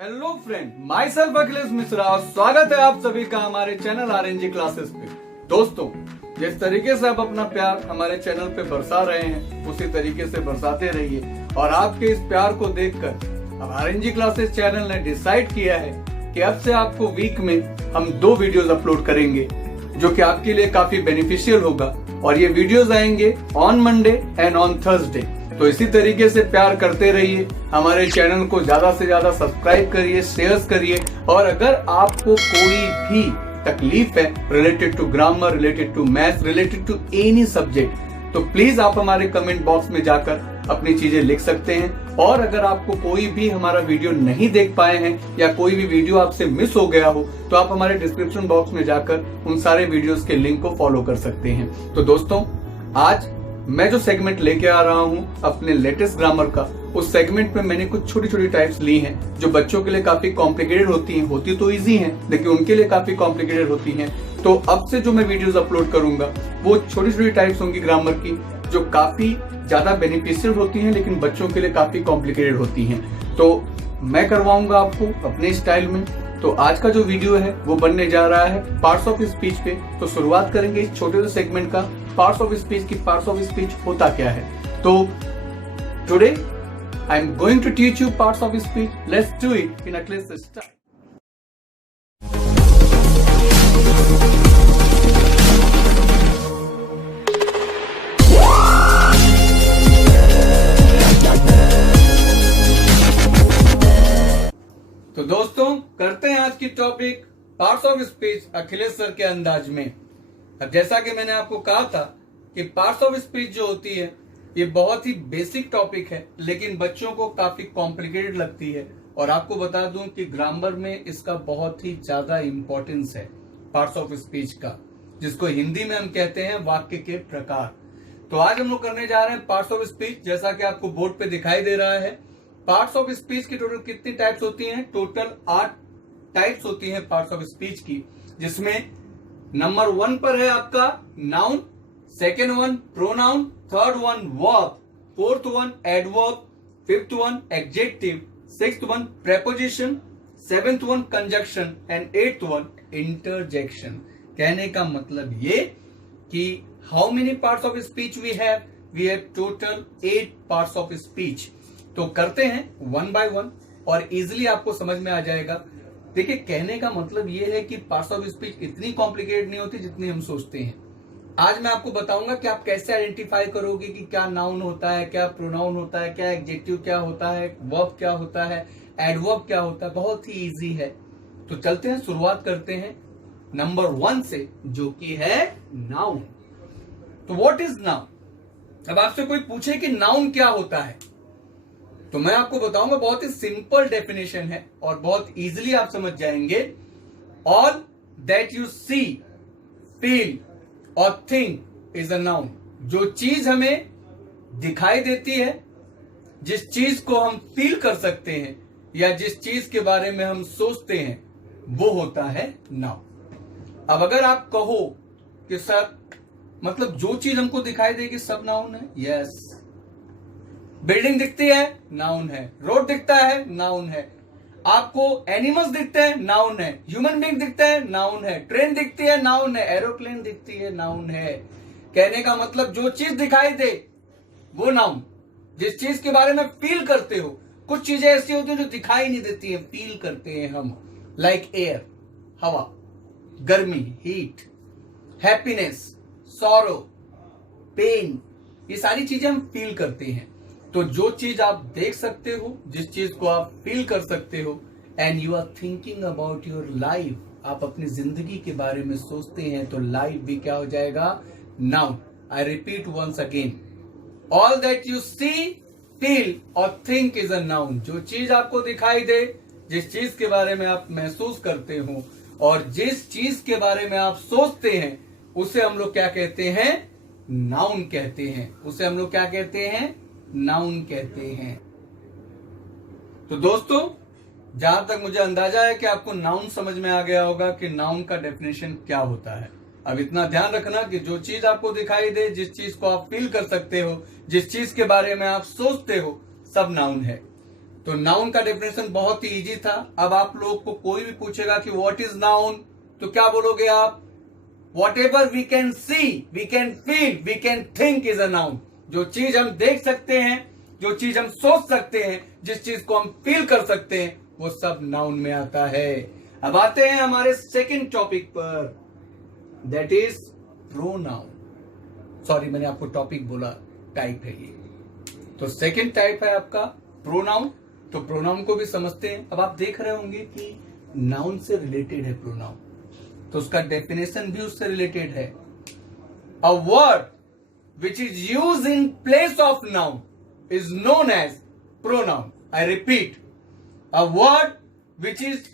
Hello friend, my self Akhilesh Mishra और स्वागत है आप सभी का हमारे चैनल आरएनजी क्लासेस पे। दोस्तों, जिस तरीके से आप अपना प्यार हमारे चैनल पे बरसा रहे हैं उसी तरीके से बरसाते रहिए। और आपके इस प्यार को देखकर अब आरएनजी क्लासेस चैनल ने डिसाइड किया है कि अब से आपको वीक में हम 2 वीडियोस अपलोड करेंगे जो कि आपके लिए काफी बेनिफिशियल होगा। और ये वीडियोस आएंगे on Monday and on Thursday. तो इसी तरीके से प्यार करते रहिए, हमारे चैनल को ज्यादा से ज्यादा सब्सक्राइब करिए, शेयर करिए। और अगर आपको कोई भी तकलीफ है related to grammar, related to maths, related to any subject, तो प्लीज आप हमारे कमेंट बॉक्स में जाकर अपनी चीजें लिख सकते हैं। और अगर आपको कोई भी हमारा वीडियो नहीं देख पाए हैं या कोई भी वीडियो आपसे मिस हो गया हो तो आप हमारे डिस्क्रिप्शन बॉक्स में जाकर उन सारे वीडियोस के लिंक को फॉलो कर सकते हैं। तो दोस्तों, आज मैं जो सेगमेंट लेके आ रहा हूँ अपने लेटेस्ट ग्रामर का, उस सेगमेंट में मैंने कुछ छोटी छोटी टाइप्स ली हैं जो बच्चों के लिए काफी कॉम्प्लिकेटेड होती हैं। होती तो इजी हैं लेकिन उनके लिए काफी कॉम्प्लिकेटेड होती हैं। तो अब से जो मैं वीडियोस अपलोड करूंगा वो छोटी छोटी टाइप्स होंगी ग्रामर की जो काफी ज्यादा बेनिफिशियल होती हैं लेकिन बच्चों के लिए काफी कॉम्प्लिकेटेड होती हैं। तो मैं करवाऊंगा आपको अपने स्टाइल में। तो आज का जो वीडियो है वो बनने जा रहा है पार्ट्स ऑफ स्पीच पे। तो शुरुआत करेंगे इस छोटे से सेगमेंट का पार्ट्स ऑफ स्पीच की। पार्ट्स ऑफ स्पीच होता क्या है? तो today I am going to teach you parts of speech. Let's do it in Akhilesh style. तो दोस्तों, करते हैं आज की topic parts of speech Akhilesh sir के अंदाज में। अब जैसा कि मैंने आपको कहा था कि पार्ट्स ऑफ स्पीच जो होती है ये बहुत ही बेसिक टॉपिक है लेकिन बच्चों को काफी कॉम्प्लिकेटेड लगती है। और आपको बता दूं कि ग्रामर में इसका बहुत ही ज्यादा इंपॉर्टेंस है पार्ट्स ऑफ स्पीच का, जिसको हिंदी में हम कहते हैं वाक्य के प्रकार। तो आज हम लोग करने जा रहे हैं पार्ट्स ऑफ स्पीच। जैसा कि आपको बोर्ड पे दिखाई दे रहा है, पार्ट्स ऑफ स्पीच की टोटल कितनी टाइप्स होती हैं? टोटल 8 टाइप्स होती हैं पार्ट्स ऑफ स्पीच की, जिसमें नंबर 1 पर है आपका noun, second one pronoun, third one verb, fourth one adverb, fifth one adjective, sixth one preposition, seventh one conjunction and eighth one interjection. कहने का मतलब ये कि how many parts of speech we have total 8 parts of speech. तो करते हैं one by one और easily आपको समझ में आ जाएगा। देखिए, कहने का मतलब यह है कि पार्ट्स ऑफ स्पीच इतनी कॉम्प्लिकेटेड नहीं होती जितनी हम सोचते हैं। आज मैं आपको बताऊंगा कि आप कैसे आइडेंटिफाई करोगे कि क्या नाउन होता है, क्या प्रोनाउन होता है, क्या एडजेक्टिव क्या होता है, वर्ब क्या होता है, एडवर्ब क्या होता है। बहुत ही इजी है। तो चलते हैं, शुरुआत करते हैं नंबर 1 से, जो कि है नाउन। तो व्हाट इज नाउन? अब आपसे कोई पूछे कि नाउन क्या होता है तो मैं आपको बताऊंगा बहुत ही सिंपल डेफिनेशन है और बहुत इजीली आप समझ जाएंगे। All that you see, feel और थिंक इज अ नाउन। जो चीज हमें दिखाई देती है, जिस चीज को हम फील कर सकते हैं या जिस चीज के बारे में हम सोचते हैं, वो होता है नाउन। अब अगर आप कहो कि सर मतलब जो चीज हमको दिखाई देगी सब नाउन है, यस। बिल्डिंग दिखती है, नाउन है। रोड दिखता है, नाउन है। आपको एनिमल्स दिखते हैं, नाउन है। ह्यूमन बीइंग दिखते हैं, नाउन है। ट्रेन दिखती है, नाउन है। एरोप्लेन दिखती है, नाउन है। कहने का मतलब जो चीज दिखाई दे वो नाउन। जिस चीज के बारे में फील करते हो, कुछ चीजें ऐसी होती हैं जो दिखाई नहीं देती हैं, फील करते हैं हम। लाइक एयर, हवा, गर्मी, हीट, हैप्पीनेस, सॉरो, पेन, ये सारी चीजें हम फील करते हैं। तो जो चीज आप देख सकते हो, जिस चीज को आप फील कर सकते हो, and you are thinking about your life, आप अपनी जिंदगी के बारे में सोचते हैं, तो लाइफ भी क्या हो जाएगा? Noun. I repeat once again, all that you see, feel और थिंक इज अ नाउन। जो चीज आपको दिखाई दे, जिस चीज के बारे में आप महसूस करते हो और जिस चीज के बारे में आप सोचते हैं, उसे हम लोग क्या कहते हैं? नाउन कहते हैं। उसे हम लोग क्या कहते हैं? नाउन कहते हैं। तो दोस्तों, जहां तक मुझे अंदाजा है कि आपको नाउन समझ में आ गया होगा कि नाउन का डेफिनेशन क्या होता है। अब इतना ध्यान रखना कि जो चीज आपको दिखाई दे, जिस चीज को आप फील कर सकते हो, जिस चीज के बारे में आप सोचते हो, सब नाउन है। तो नाउन का डेफिनेशन बहुत ही इजी था। अब आप लोग को कोई भी पूछेगा कि व्हाट इज नाउन, तो क्या बोलोगे आप? Whatever we can see, we can feel, we can think is a noun. जो चीज हम देख सकते हैं, जो चीज हम सोच सकते हैं, जिस चीज को हम फील कर सकते हैं, वो सब नाउन में आता है। अब आते हैं हमारे सेकंड टॉपिक पर, दैट इज प्रोनाउन। सॉरी, मैंने आपको टॉपिक बोला, टाइप है ये। तो सेकंड टाइप है आपका प्रोनाउन। तो प्रोनाउन को भी समझते हैं। अब आप देख रहे होंगे कि नाउन से रिलेटेड है प्रोनाउन, तो उसका डेफिनेशन भी उससे रिलेटेड है। A word which is use in place of noun is known as pronoun. I repeat, a word which is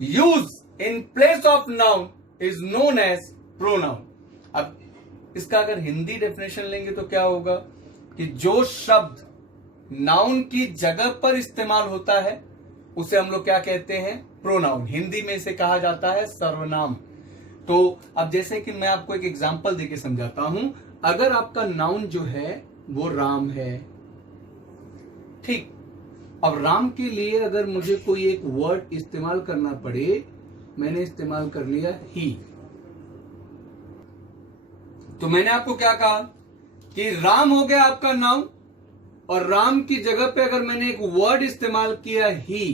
use in place of noun is known as pronoun. अब इसका अगर Hindi definition लेंगे तो क्या होगा कि जो शब्द नाउन की जगह पर इस्तेमाल होता है उसे हम लोग क्या कहते हैं? प्रोनाउन। हिंदी में इसे कहा जाता है सर्वनाम। तो अब जैसे कि मैं आपको एक एग्जांपल देके समझाता हूं। अगर आपका नाउन जो है वो राम है, ठीक, अब राम के लिए अगर मुझे कोई एक वर्ड इस्तेमाल करना पड़े, मैंने इस्तेमाल कर लिया ही, तो मैंने आपको क्या कहा कि राम हो गया आपका नाउन, और राम की जगह पे अगर मैंने एक वर्ड इस्तेमाल किया ही,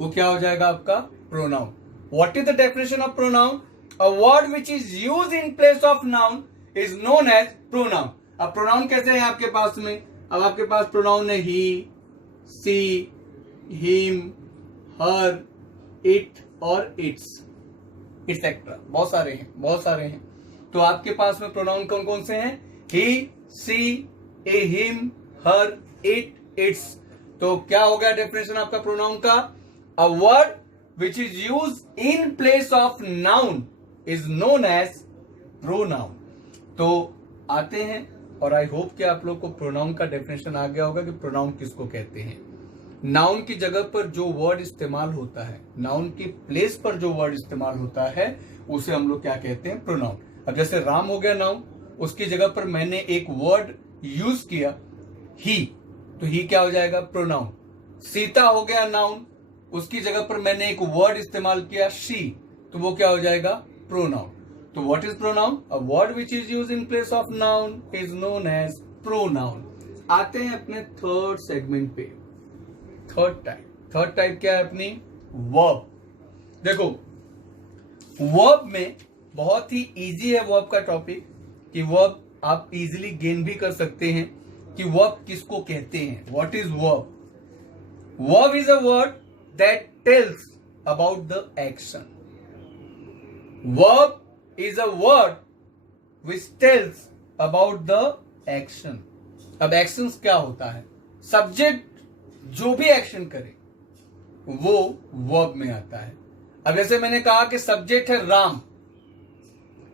वो क्या हो जाएगा आपका? Pronoun. What is the definition of pronoun? A word which is use in place of noun is known as pronoun. अब प्रोनाउन कैसे है आपके पास में? अब आपके पास प्रोनाउन है ही, सी, हिम, हर, इट और इट्स, एक्सेट्रा। बहुत सारे हैं, बहुत सारे हैं। तो आपके पास में प्रोनाउन कौन कौन से हैं? He, she, a, him, her, it, its. तो क्या हो गया डेफिनेशन आपका प्रोनाउन का? A word which is use in place of noun is known as pronoun. तो आते हैं, और आई होप कि आप लोग को प्रोनाउन का डेफिनेशन आ गया होगा कि प्रोनाउन किसको कहते हैं। नाउन की जगह पर जो वर्ड इस्तेमाल होता है, नाउन की प्लेस पर जो वर्ड इस्तेमाल होता है, उसे हम लोग क्या कहते हैं? प्रोनाउन। अब जैसे राम हो गया नाउन, उसकी जगह पर मैंने एक वर्ड यूज किया ही, तो ही क्या हो जाएगा? प्रोनाउन। सीता हो गया नाउन, उसकी जगह पर मैंने एक वर्ड इस्तेमाल किया शी, तो वो क्या हो जाएगा? प्रोनाउन। तो what is pronoun? A word which is use in place of noun is known as pronoun. आते हैं अपने थर्ड सेगमेंट पे। थर्ड टाइप क्या है अपनी? वर्ब। देखो, वर्ब में बहुत ही इजी है वर्ब का टॉपिक, कि वर्ब आप इजीली गेन भी कर सकते हैं कि वर्ब किसको कहते हैं। What is verb? Verb is a word that tells about the action. Verb is a word which tells about the action। अब एक्शंस क्या होता है? सब्जेक्ट जो भी एक्शन करे वो वर्ब में आता है। अब जैसे मैंने कहा कि सब्जेक्ट है राम,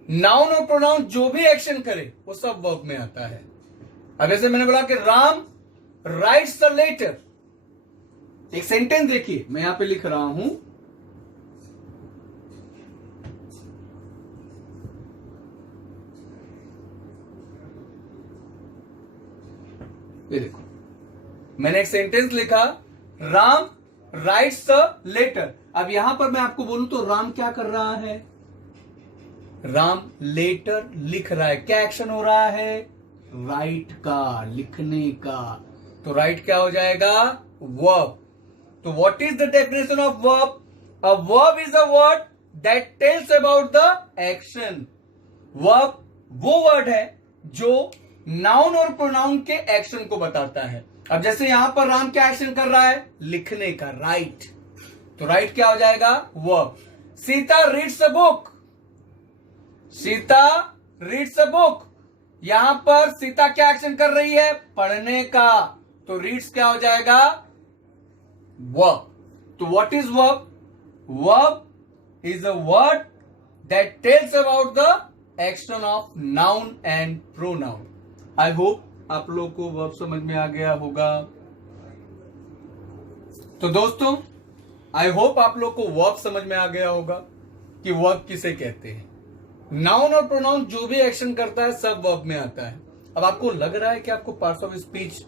नाउन और प्रोनाउन जो भी एक्शन करे वो सब वर्ब में आता है। अब जैसे मैंने बोला कि राम राइट्स अ लेटर, एक सेंटेंस देखिए, मैं यहां पे लिख रहा हूं, ये देखो, मैंने एक सेंटेंस लिखा, राम राइट्स अ लेटर। अब यहां पर मैं आपको बोलूं तो राम क्या कर रहा है? राम लेटर लिख रहा है। क्या एक्शन हो रहा है? राइट का, लिखने का। तो राइट क्या हो जाएगा? वर्ब। तो what is the definition of verb? A verb is a word that tells about the action. Verb वो वर्ड है जो नाउन और प्रोनाउन के एक्शन को बताता है। अब जैसे यहां पर राम क्या एक्शन कर रहा है? लिखने का, राइट। तो राइट क्या हो जाएगा? Verb. Sita reads a book, Sita reads a book, यहां पर सीता क्या एक्शन कर रही है? पढ़ने का। तो रीड्स क्या हो जाएगा? वर्ब। तो what is verb? Verb is a word that tells about the action of noun and pronoun. I hope आप लोग को वर्ब समझ में आ गया होगा। तो दोस्तों, आई होप आप लोग को वर्ब समझ में आ गया होगा कि वर्ब किसे कहते हैं। नाउन और प्रोनाउन जो भी एक्शन करता है सब वर्ब में आता है। अब आपको लग रहा है कि आपको पार्ट्स ऑफ स्पीच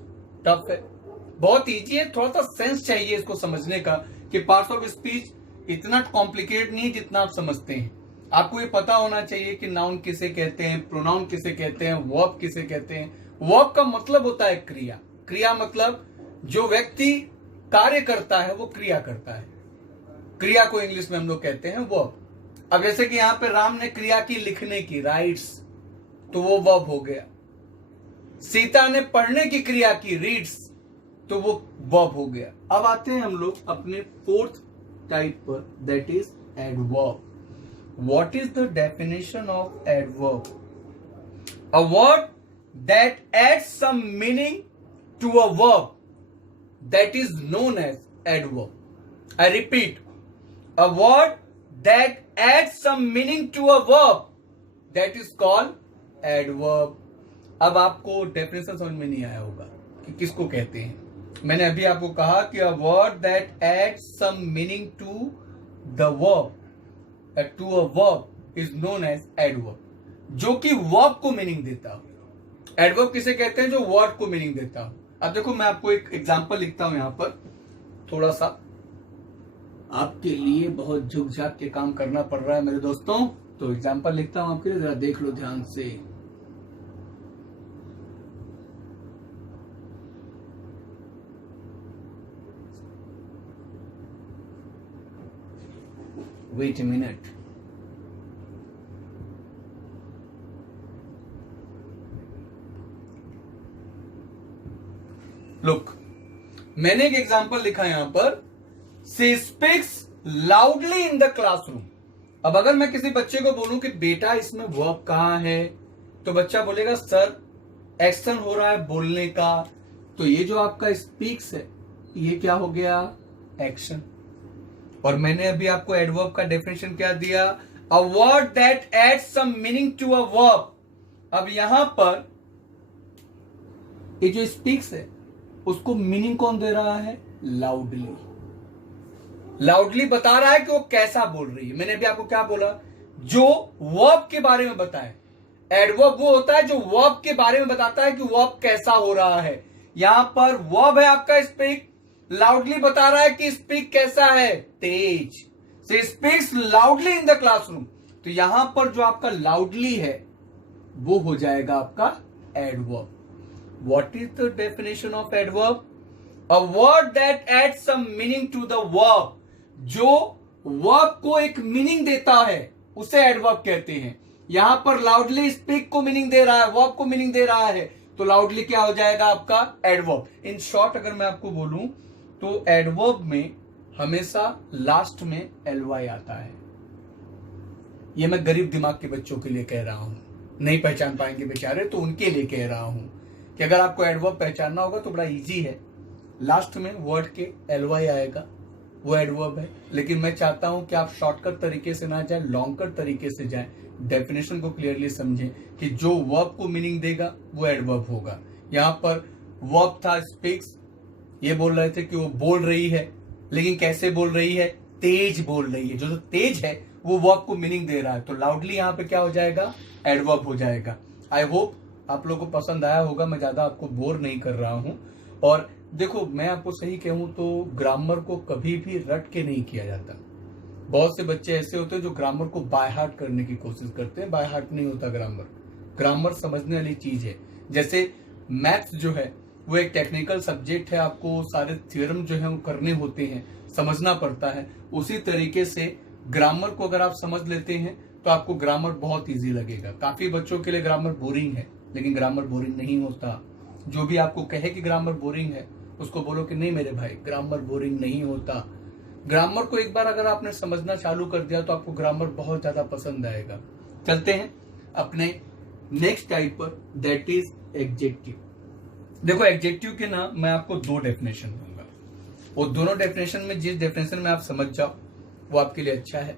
टफ है, बहुत इजी है, थोड़ा सा सेंस चाहिए इसको समझने का कि पार्ट्स ऑफ स्पीच इतना कॉम्प्लिकेट नहीं जितना आप समझते हैं। आपको ये पता होना चाहिए कि नाउन किसे कहते हैं, प्रोनाउन किसे कहते हैं, वर्ब किसे कहते हैं। वर्ब का मतलब होता है क्रिया। क्रिया मतलब जो व्यक्ति कार्य करता है वो क्रिया करता है। क्रिया को इंग्लिश में हम लोग कहते हैं वर्ब। अब जैसे कि यहां पे राम ने क्रिया की लिखने की, राइट्स, तो वो वर्ब हो गया। सीता ने पढ़ने की क्रिया की, रीड्स, तो वो वर्ब हो गया। अब आते हैं हम लोग अपने फोर्थ टाइप पर, that is adverb. What is the definition of adverb? A word that adds some meaning to a verb, that is known as adverb. I repeat, a word that adds some meaning to a verb, that is called adverb. अब आपको definition समझ में नहीं आया होगा कि किसको कहते हैं। मैंने अभी आपको कहा कि a word that adds some meaning to the verb, to a verb is known as adverb, जो कि वर्ब को मीनिंग देता हो। एडवर्ब किसे कहते हैं? जो वर्ड को मीनिंग देता हो। अब देखो मैं आपको एक एग्जांपल लिखता हूं यहां पर, थोड़ा सा आपके लिए बहुत झुक झाक के काम करना पड़ रहा है मेरे दोस्तों, तो एग्जांपल लिखता हूं आपके लिए, जरा देख लो ध्यान से। Wait a minute. Look, मैंने एक एग्जांपल लिखा यहां पर, She speaks loudly in the classroom. अब अगर मैं किसी बच्चे को बोलूं कि बेटा इसमें वर्ब कहां है, तो बच्चा बोलेगा सर एक्शन हो रहा है बोलने का, तो ये जो आपका स्पीक्स है ये क्या हो गया? एक्शन। और मैंने अभी आपको एडवर्ब का डेफिनेशन क्या दिया? A word that adds some meaning to a verb. अब यहां पर ये जो स्पीक्स है उसको मीनिंग कौन दे रहा है? लाउडली। लाउडली बता रहा है कि वो कैसा बोल रही है। मैंने अभी आपको क्या बोला? जो वर्ब के बारे में बताए। एडवर्ब वो होता है जो वर्ब के बारे में बताता है कि वर्ब कैसा हो रहा है। यहां पर वर्ब है आपका स्पीक, लाउडली बता रहा है कि स्पीक कैसा है? तेज। से speaks loudly in the classroom, तो यहां पर जो आपका लाउडली है वो हो जाएगा आपका adverb. What is the definition of adverb? A word that adds some meaning to the verb. जो वर्ब को एक मीनिंग देता है उसे एडवर्ब कहते हैं। यहां पर लाउडली स्पीक को मीनिंग दे रहा है, वर्ब को मीनिंग दे रहा है, तो लाउडली क्या हो जाएगा आपका? एडवर्ब। इन शॉर्ट अगर मैं आपको बोलूं तो एडवर्ब में हमेशा लास्ट में एलवाई आता है। ये मैं गरीब दिमाग के बच्चों के लिए कह रहा हूं, नहीं पहचान पाएंगे बेचारे, तो उनके लिए कह रहा हूं कि अगर आपको एडवर्ब पहचानना होगा तो बड़ा इजी है, लास्ट में वर्ड के एलवाई आएगा, वो एडवर्ब है। लेकिन मैं चाहता हूं कि आप शॉर्टकट तरीके से ना जाए, लॉन्ग कट तरीके से जाएं, डेफिनेशन को क्लियरली समझें कि जो वर्ब को मीनिंग देगा वो एडवर्ब होगा। यहां पर वर्ब था स्पीक्स, ये बोल रहे थे कि वो बोल रही है, लेकिन कैसे बोल रही है? तेज बोल रही है। जो तेज है वो वर्ब को मीनिंग दे रहा है, तो लाउडली यहां पे क्या हो जाएगा? एडवर्ब हो जाएगा। आई होप आप लोगों को पसंद आया होगा, मैं ज्यादा आपको बोर नहीं कर रहा हूं। और देखो मैं आपको सही कहूं तो ग्रामर को कभी भी रट के नहीं किया जाता। बहुत से बच्चे ऐसे होते हैं जो ग्रामर को बाय हार्ट करने की कोशिश करते हैं। बाय हार्ट नहीं होता ग्रामर। ग्रामर समझने वाली चीज है। जैसे मैथ्स जो है वो एक टेक्निकल सब्जेक्ट है, आपको सारे थ्योरम जो है वो करने होते हैं, समझना पड़ता है। उसी तरीके से ग्रामर को अगर आप समझ लेते हैं तो आपको ग्रामर बहुत इजी लगेगा। काफी बच्चों के लिए ग्रामर बोरिंग है, लेकिन ग्रामर बोरिंग नहीं होता। जो भी आपको कहे कि ग्रामर बोरिंग है उसको बोलो कि नहीं मेरे भाई, ग्रामर बोरिंग नहीं होता। ग्रामर को एक बार अगर आपने समझना चालू कर दिया तो आपको ग्रामर बहुत ज्यादा पसंद आएगा। चलते हैं अपने नेक्स्ट टाइप पर, दैट इज एडजेक्टिव। देखो एडजेक्टिव के ना मैं आपको दो डेफिनेशन दूंगा, वो दोनों डेफिनेशन में जिस डेफिनेशन में आप समझ जाओ वो आपके लिए अच्छा है।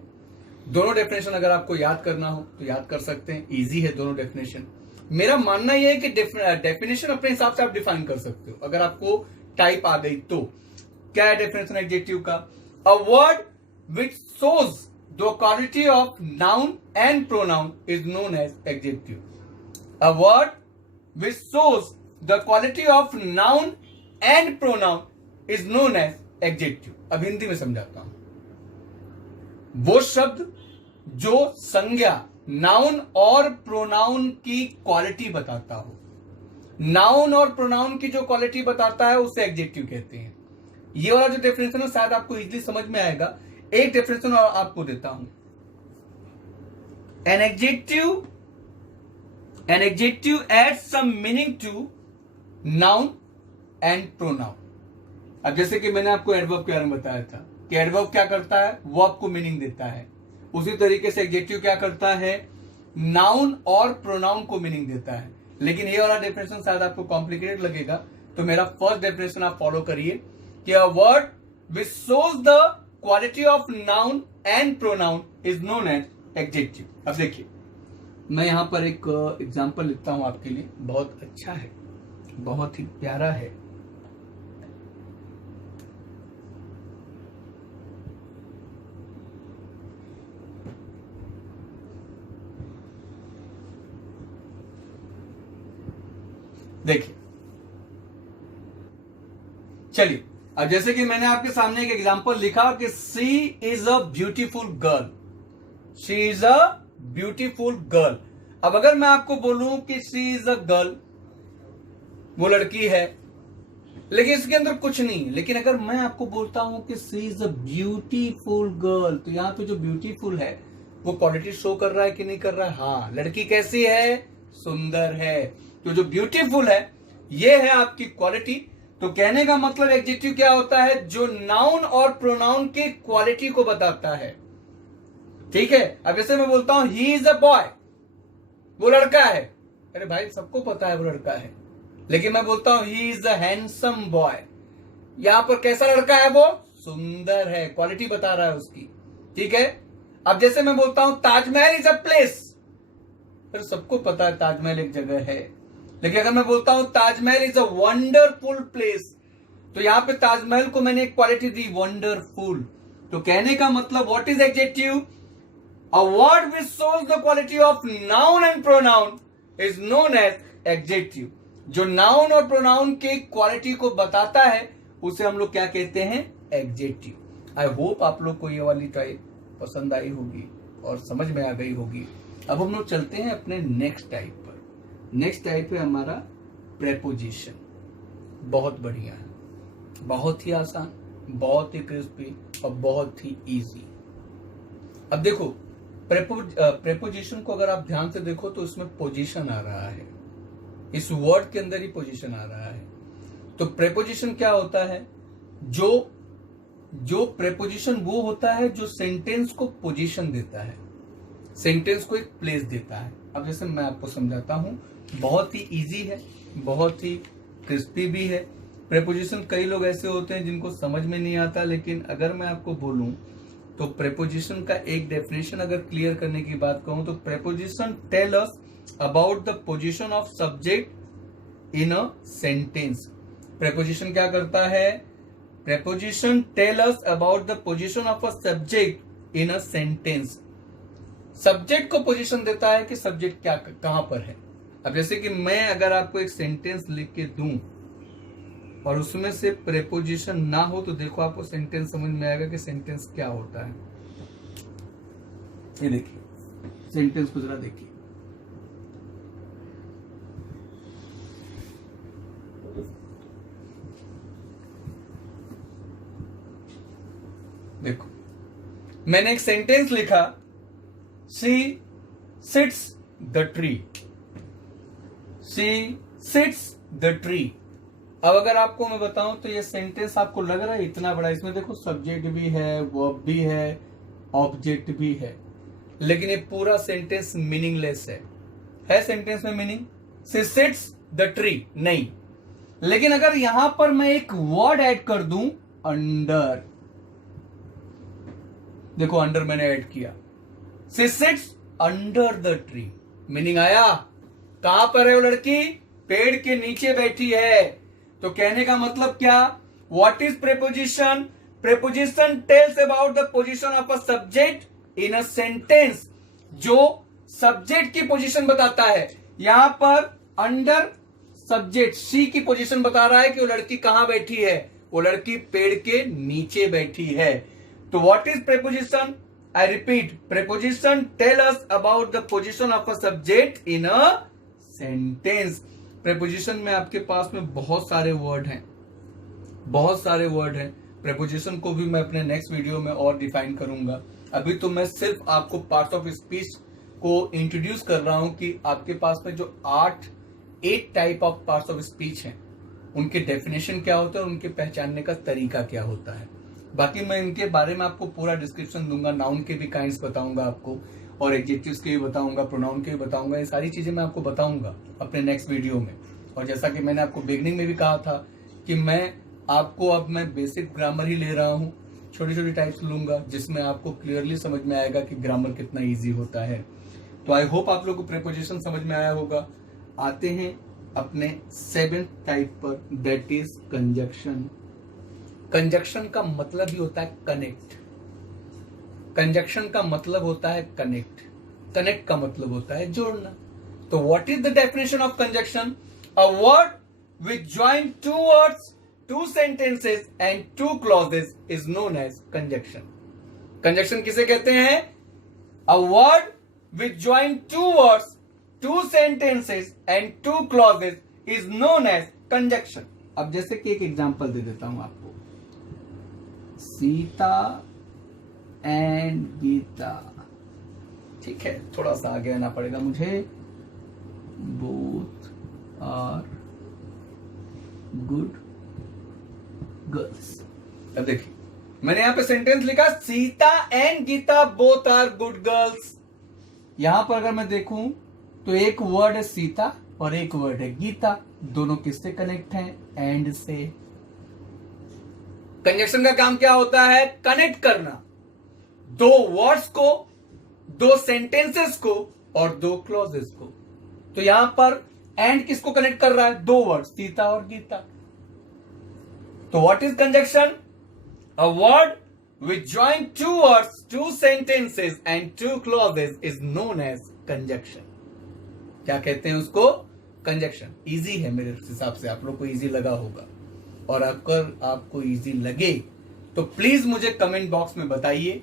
दोनों डेफिनेशन अगर आपको याद करना हो तो याद कर सकते हैं, इजी है दोनों डेफिनेशन। मेरा मानना यह है कि डेफिनेशन अपने हिसाब से आप डिफाइन कर सकते हो अगर आपको टाइप आ गई तो। क्या है डेफिनेशन एडजेक्टिव का? A word which shows the quality of noun and pronoun is known as adjective. A word which shows the quality of noun and pronoun is known as adjective. अब हिंदी में समझाता हूं। वो शब्द जो संज्ञा, नाउन और प्रोनाउन की क्वालिटी बताता हो, नाउन और प्रोनाउन की जो क्वालिटी बताता है उसे एडजेक्टिव कहते हैं। ये वाला जो डेफिनेशन है शायद आपको इजीली समझ में आएगा। एक डेफिनेशन और आपको देता हूं। An adjective adds some meaning to noun and pronoun. अब जैसे कि मैंने आपको एडवर्ब के बारे में बताया था कि एडवर्ब क्या करता है, वर्ब को मीनिंग देता है। उसी तरीके से एडजेक्टिव क्या करता है, नाउन और प्रोनाउन को मीनिंग देता है। लेकिन ये वाला डेफिनेशन शायद आपको कॉम्प्लिकेटेड लगेगा, तो मेरा फर्स्ट डेफिनेशन आप फॉलो करिए कि a word which shows the quality of noun and pronoun is known as adjective. अब देखिए, मैं यहां पर एक एग्जांपल लिखता हूं आपके लिए, बहुत अच्छा है, बहुत ही प्यारा है। देखिए, चलिए, अब जैसे कि मैंने आपके सामने एक एग्जांपल लिखा कि she is a beautiful girl, she is a beautiful girl. अब अगर मैं आपको बोलूं कि सी इज अ गर्ल, वो लड़की है, लेकिन इसके अंदर कुछ नहीं। लेकिन अगर मैं आपको बोलता हूं कि she is a beautiful girl, तो यहां पे जो ब्यूटीफुल है वो क्वालिटी शो कर रहा है कि नहीं कर रहा है? हाँ, लड़की कैसी है? सुंदर है। तो जो ब्यूटीफुल है ये है आपकी क्वालिटी। तो कहने का मतलब एडजेक्टिव क्या होता है? जो नाउन और प्रोनाउन की क्वालिटी को बताता है। ठीक है। अब जैसे मैं बोलता हूं ही इज अ बॉय, वो लड़का है। अरे भाई, सबको पता है वो लड़का है। लेकिन मैं बोलता हूं he is a handsome boy, यहां पर कैसा लड़का है? वो सुंदर है, क्वालिटी बता रहा है उसकी। ठीक है। अब जैसे मैं बोलता हूं ताजमहल इज अ प्लेस, फिर सबको पता है ताजमहल एक जगह है। लेकिन अगर मैं बोलता हूं Taj Mahal is a wonderful place, तो यहां पे ताजमहल को मैंने एक क्वालिटी दी, वंडरफुल। तो कहने का मतलब what is adjective? A word which shows the quality of noun and pronoun is known as adjective. जो नाउन और प्रोनाउन की क्वालिटी को बताता है उसे हम लोग क्या कहते हैं? एडजेक्टिव। आई होप आप लोग को ये वाली टाइप पसंद आई होगी और समझ में आ गई होगी। अब हम लोग चलते हैं अपने नेक्स्ट टाइप पर। नेक्स्ट टाइप है हमारा प्रेपोजिशन। बहुत बढ़िया है, बहुत ही आसान, बहुत ही क्रिस्पी और बहुत ही इजी। अब देखो, प्रेपोजिशन को अगर आप ध्यान से देखो तो इसमें पोजीशन आ रहा है, इस वर्ड के अंदर ही पोजीशन आ रहा है। तो प्रेपोजिशन क्या होता है? जो प्रेपोजिशन वो होता है जो सेंटेंस को पोजीशन देता है, सेंटेंस को एक प्लेस देता है। अब जैसे मैं आपको समझाता हूं, बहुत ही इजी है, बहुत ही क्रिस्पी भी है। प्रेपोजिशन कई लोग ऐसे होते हैं जिनको समझ में नहीं आता, लेकिन अगर मैं आपको बोलूं तो प्रेपोजिशन का एक डेफिनेशन अगर क्लियर करने की बात कहूं तो preposition tell us about the position of subject in a sentence. Preposition क्या करता है? Preposition tell us about the position of a subject in a sentence. Subject को पोजीशन देता है कि सब्जेक्ट क्या कहां पर है। अब जैसे कि मैं अगर आपको एक सेंटेंस लिख के दूं और उसमें से प्रेपोजिशन ना हो तो देखो आपको सेंटेंस समझ में आएगा कि सेंटेंस क्या होता है। ये देखिए, सेंटेंस को जरा देखिए। देखो, मैंने एक सेंटेंस लिखा, she seats the tree, she seats the tree. अब अगर आपको मैं बताऊं तो ये सेंटेंस आपको लग रहा है इतना बड़ा, इसमें देखो सब्जेक्ट भी है, वर्ब भी है, ऑब्जेक्ट भी है, लेकिन ये पूरा सेंटेंस मीनिंगलेस है सेंटेंस में meaning? She seats the tree नहीं। लेकिन अगर यहां पर मैं एक वर्ड ऐड कर दूं, अंडर, देखो अंडर मैंने ऐड किया, she seats under the tree, meaning आया। कहां पर है वो लड़की? पेड़ के नीचे बैठी है। तो कहने का मतलब क्या? What is preposition? Preposition tales about the position of a subject in a sentence, जो सब्जेक्ट की पोजीशन बताता है। यहां पर अंडर सब्जेक्ट सी की पोजीशन बता रहा है कि वो लड़की कहां बैठी है, वो लड़की पेड़ के नीचे बैठी है। तो what is preposition? I repeat, preposition tell us about the position of a subject in a sentence. Preposition में आपके पास में बहुत सारे वर्ड हैं, बहुत सारे वर्ड हैं। प्रेपोजिशन को भी मैं अपने नेक्स्ट वीडियो में और डिफाइन करूंगा। अभी तो मैं सिर्फ आपको पार्ट्स ऑफ स्पीच को इंट्रोड्यूस कर रहा हूं कि आपके पास में जो 8 type of parts of speech हैं, उनके डेफिनेशन क्या होता है, उनके पहचानने का तरीका क्या होता है। बाकी मैं इनके बारे में आपको पूरा डिस्क्रिप्शन दूंगा, नाउन के भी काइंड्स बताऊंगा आपको, और एडजेक्टिव्स के भी बताऊंगा, प्रोनाउन के भी बताऊंगा। ये सारी चीजें मैं आपको बताऊंगा अपने नेक्स्ट वीडियो में। और जैसा कि मैंने आपको बिगनिंग में भी कहा था कि मैं बेसिक ग्रामर ही ले रहा हूँ, छोटी छोटी टाइप्स लूंगा जिसमें आपको क्लियरली समझ में आएगा कि ग्रामर कितना ईजी होता है। तो आई होप आप लोगों को प्रेपोजिशन समझ में आया होगा। आते हैं अपने 7th टाइप पर, दैट इज कंजक्शन। कंजक्शन का मतलब ही होता है कनेक्ट। कंजक्शन का मतलब होता है कनेक्ट। कनेक्ट का मतलब होता है जोड़ना। तो what is the definition of conjunction? A word which join 2 words, 2 sentences and 2 clauses is known as conjunction. Conjunction किसे कहते हैं? A word which join 2 words, 2 sentences and 2 clauses is known as conjunction. अब जैसे कि एक example दे देता हूं आपको, सीता एंड गीता। ठीक है, थोड़ा सा आगे आना पड़ेगा मुझे। Both are good girls. अब देखिए, मैंने यहां पे सेंटेंस लिखा, Sita and Gita both are good girls. यहां पर अगर मैं देखूं तो एक वर्ड है सीता और एक वर्ड है गीता। दोनों किससे कनेक्ट हैं? एंड से। कंजक्शन का काम क्या होता है? कनेक्ट करना 2 वर्ड्स को, 2 सेंटेंसेस को और 2 क्लॉजेस को। तो यहां पर एंड किसको कनेक्ट कर रहा है? 2 वर्ड, सीता और गीता। तो what is conjunction? A word which join 2 words, 2 sentences and 2 clauses is known as conjunction. क्या कहते हैं उसको? कंजक्शन। इजी है मेरे हिसाब से, आप लोग को इजी लगा होगा। और अगर आपको इजी लगे तो प्लीज मुझे कमेंट बॉक्स में बताइए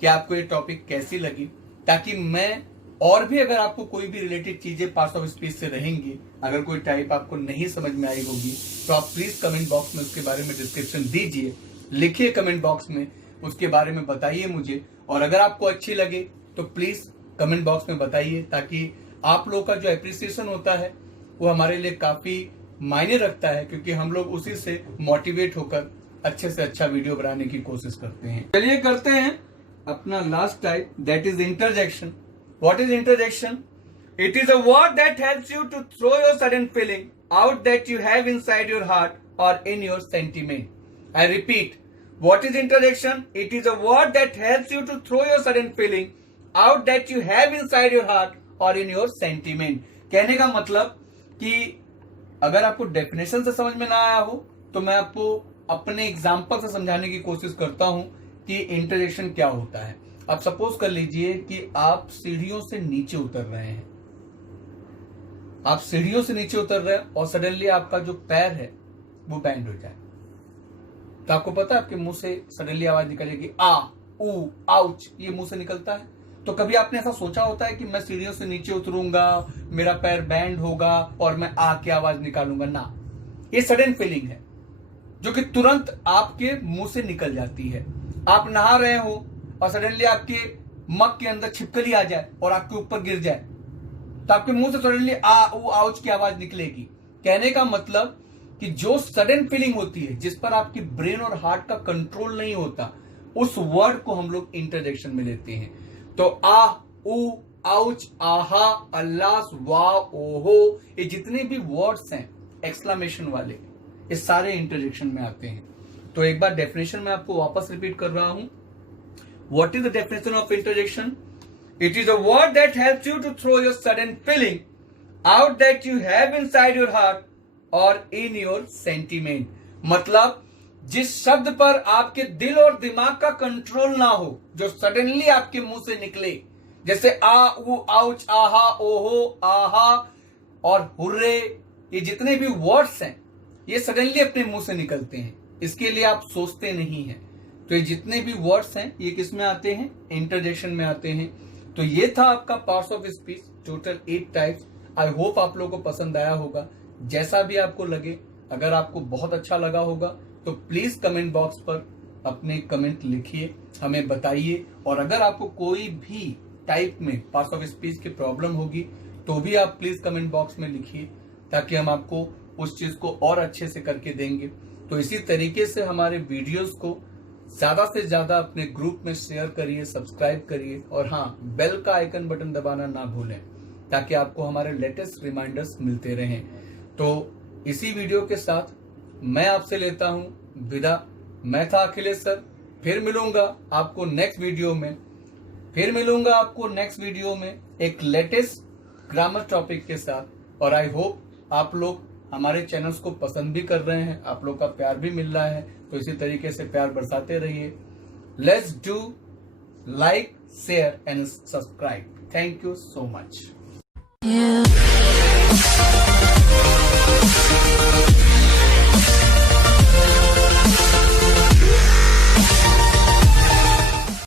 कि आपको ये टॉपिक कैसी लगी, ताकि मैं और भी, अगर आपको कोई भी रिलेटेड चीजें पार्ट्स ऑफ स्पीच से रहेंगी, अगर कोई टाइप आपको नहीं समझ में आई होगी तो आप प्लीज कमेंट बॉक्स में उसके बारे में डिस्क्रिप्शन दीजिए, लिखिए कमेंट बॉक्स में, उसके बारे में बताइए मुझे। और अगर आपको अच्छी लगे तो प्लीज कमेंट बॉक्स में बताइए, ताकि आप लोगों का जो एप्रिसिएशन होता है वो हमारे लिए काफी मायने रखता है, क्योंकि हम लोग उसी से मोटिवेट होकर अच्छे से अच्छा वीडियो बनाने की कोशिश करते हैं। चलिए करते हैं अपना last type, that is interjection. What is interjection? It is a word that helps you to throw your sudden feeling out that you have inside your heart or in your sentiment. I repeat, what is interjection? It is a word that helps you to throw your sudden feeling out that you have inside your heart or in your sentiment. कहने का मतलब कि अगर आपको definition से समझ में ना आया हो तो मैं आपको अपने एग्जाम्पल से समझाने की कोशिश करता हूं कि इंटरजेक्शन क्या होता है। आप सपोज कर लीजिए कि आप सीढ़ियों से नीचे उतर रहे हैं, आप सीढ़ियों से नीचे उतर रहे हैं और सडनली आपका जो पैर है वो बैंड हो जाए, तो आपको पता है आपके मुंह से सडनली आवाज निकलेगी, आ ऊ आउच, ये मुंह से निकलता है। तो कभी आपने ऐसा सोचा होता है कि मैं सीढ़ियों से नीचे उतरूंगा, मेरा पैर बैंड होगा और मैं आ के आवाज निकालूंगा? ना, ये सडन फीलिंग है जो कि तुरंत आपके मुंह से निकल जाती है। आप नहा रहे हो और सडनली आपके मग के अंदर छिपकली आ जाए और आपके ऊपर गिर जाए, तो आपके मुंह से सडनली आ ऊ आउच की आवाज निकलेगी। कहने का मतलब कि जो सडन फीलिंग होती है, जिस पर आपकी ब्रेन और हार्ट का कंट्रोल नहीं होता, उस वर्ड को हम लोग इंटरजेक्शन में लेते हैं। तो आ ऊ आउच, आहा, अल्लाह, वाह, ओहो, ये जितने भी वर्ड्स हैं एक्सक्लेमेशन वाले, ये सारे इंटरजेक्शन में आते हैं। तो एक बार डेफिनेशन में आपको वापस रिपीट कर रहा हूं। What is the definition of interjection? It is a word that helps you to throw your sudden feeling out that you have inside your heart or in your sentiment. मतलब जिस शब्द पर आपके दिल और दिमाग का कंट्रोल ना हो, जो सडनली आपके मुंह से निकले, जैसे आ ऊ आउच, आहा, ओहो, आहा और हुर्रे, ये जितने भी वर्ड्स हैं ये सडनली अपने मुंह से निकलते हैं, इसके लिए आप सोचते नहीं हैं। तो ये जितने भी वर्ड्स हैं ये किस में आते हैं, इंटरजेक्शन में आते हैं। तो ये था आपका parts of speech, total 8 types. I hope आप लोगों को पसंद आया होगा। जैसा भी आपको लगे, अगर आपको बहुत अच्छा लगा होगा तो प्लीज कमेंट बॉक्स पर अपने कमेंट लिखिए, हमें बताइए। और अगर आपको कोई भी टाइप में पार्ट्स ऑफ स्पीच की प्रॉब्लम होगी तो भी आप प्लीज कमेंट बॉक्स में लिखिए, ताकि हम आपको उस चीज को और अच्छे से करके देंगे। तो इसी तरीके से हमारे वीडियोस को ज्यादा से ज्यादा अपने ग्रुप में शेयर करिए, सब्सक्राइब करिए, और हाँ, बेल का आइकन बटन दबाना ना भूलें, ताकि आपको हमारे लेटेस्ट रिमाइंडर्स मिलते रहें। तो इसी वीडियो के साथ मैं आपसे लेता हूं विदा। मैं था अखिलेश सर। फिर मिलूंगा आपको नेक्स्ट वीडियो में एक लेटेस्ट ग्रामर टॉपिक के साथ। और आई होप आप लोग हमारे चैनल्स को पसंद भी कर रहे हैं, आप लोग का प्यार भी मिल रहा है। तो इसी तरीके से प्यार बरसाते रहिए। Let's do like, share and subscribe. Thank you so much.